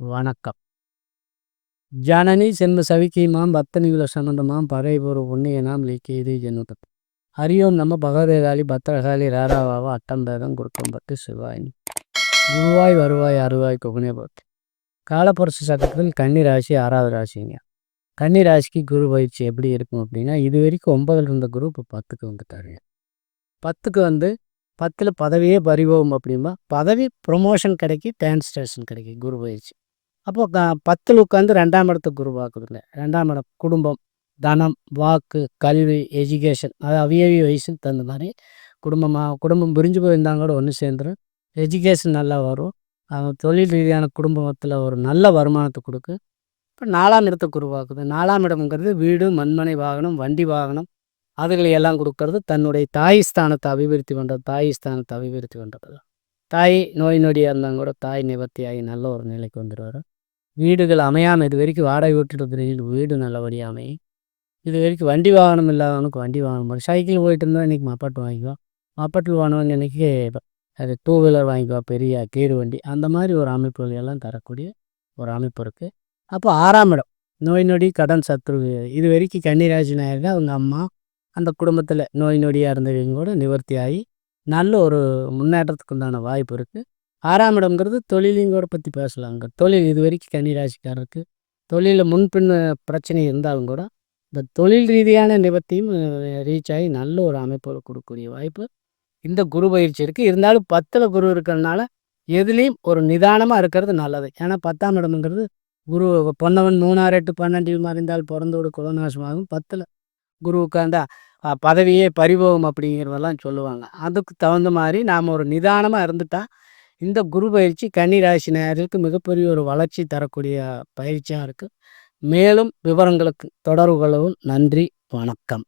வணக்கம். ஜனனி சென்ம சவிக்கியமாம் பக்தனிகுல சம்பந்தமாம் பறைபொரு புண்ணியனாம் லீக்கியது ஜென்னுதம். ஹரியோம் நம்ம பகவதேகாலி பத்திரகாளி ராராவாவ அட்டம்பேதம் குறுக்கம்பட்டு சிவாயினி. குருவாய் வருவாய் அருவாய் கொகுனே போட்டு. காலப்பரசு சட்டத்தில் கன்னி ராசி 6வது ராசிங்க. கன்னி ராசிக்கு குரு பயிற்சி எப்படி இருக்கும் அப்படின்னா, இது வரைக்கும் 9ல் இருந்த குரு இப்போ 10க்கு வந்துட்டாருங்க. 10க்கு வந்து 10ல் பதவியே பறிபோகும் அப்படின்பா. பதவி ப்ரொமோஷன் கிடைக்கி, டிரான்ஸ்லேஷன் கிடைக்கும் குரு பயிற்சி. அப்போ 10ல் உட்காந்து 2ஆம் இடத்துக்கு குரு பார்க்குதுங்க. 2ஆம் இடம் குடும்பம், தனம், வாக்கு, கல்வி, எஜுகேஷன். அது அவியவி வயசுக்கு தகுந்த மாதிரி குடும்பம் பிரிஞ்சு போயிருந்தாங்க கூட ஒன்று சேர்ந்துடும். எஜுகேஷன் நல்லா வரும். தொழில் ரீதியான குடும்பத்தில் ஒரு நல்ல வருமானத்தை கொடுக்கு. இப்போ 4ஆம் இடத்துக்கு குரு பார்க்குது. 4ஆம் இடம்ங்கிறது வீடு, மண்மனை வாகனம், வண்டி வாகனம் அதுகளை எல்லாம் கொடுக்கறது. தன்னுடைய தாய் ஸ்தானத்தை அபிவிருத்தி பண்ணுறது. தாய் நோய் நொடியாக இருந்தாங்க கூட தாய் நிவர்த்தியாகி நல்ல ஒரு நிலைக்கு வந்துடுவார். வீடுகள் அமையாமல் இது வரைக்கும் வாடகை விட்டுட்டு வீடு நல்லபடியாக அமையும். இது வரைக்கும் வண்டி வாகனம் இல்லாதவனுக்கு வண்டி வாங்கணும். சைக்கிள் போயிட்டு இருந்தால் இன்றைக்கி மப்பாட்டு வாங்கிக்குவோம். மப்பாட்டில் வாங்கினவங்க இன்றைக்கி அது 2 வீலர் வாங்கிக்குவோம், பெரிய கீறு வண்டி. அந்த மாதிரி ஒரு அமைப்புகள் எல்லாம் தரக்கூடிய ஒரு அமைப்பு இருக்குது. அப்போ 6ஆம் இடம் நோய் நொடி கடன் சத்ரு. இது வரைக்கும் கன்னிராசி நாயர்கள் அவங்க அம்மா அந்த குடும்பத்தில் நோய் நொடியாக இருந்தவங்க கூட நிவர்த்தி ஆகி நல்ல ஒரு முன்னேற்றத்துக்கு உண்டான வாய்ப்பு இருக்குது. 6ஆம் இடம்ங்கிறது தொழிலையும் கூட பற்றி பேசலாங்க. தொழில் இது வரைக்கும் கன்னிராசிக்காரருக்கு தொழிலில் முன்பின் பிரச்சனை இருந்தாலும் கூட இந்த தொழில் ரீதியான நிவர்த்தியும் ரீச் ஆகி நல்ல ஒரு அமைப்போடு கொடுக்கக்கூடிய வாய்ப்பு இந்த குரு பயிற்சி இருக்குது. இருந்தாலும் 10ல் குரு இருக்கிறதுனால எதுலேயும் ஒரு நிதானமாக இருக்கிறது நல்லது. ஏன்னா 10ஆம் இடம்ங்கிறது குரு பொன்னவன் 3 6 8 12 மறைந்தால் பிறந்தோடு குலநாசமாகும். 10ல் குரு உட்காந்தா பதவியே பறிபோகும் அப்படிங்கிறதெல்லாம் சொல்லுவாங்க. அதுக்கு தகுந்த மாதிரி நாம் ஒரு நிதானமாக இருந்துட்டால் இந்த குரு பயிற்சி கன்னி ராசி நேயர்களுக்கு மிகப்பெரிய ஒரு வளர்ச்சி தரக்கூடிய பயிற்சியாக இருக்குது. மேலும் விவரங்களுக்கு தொடர்பு கொள்ளவும். நன்றி, வணக்கம்.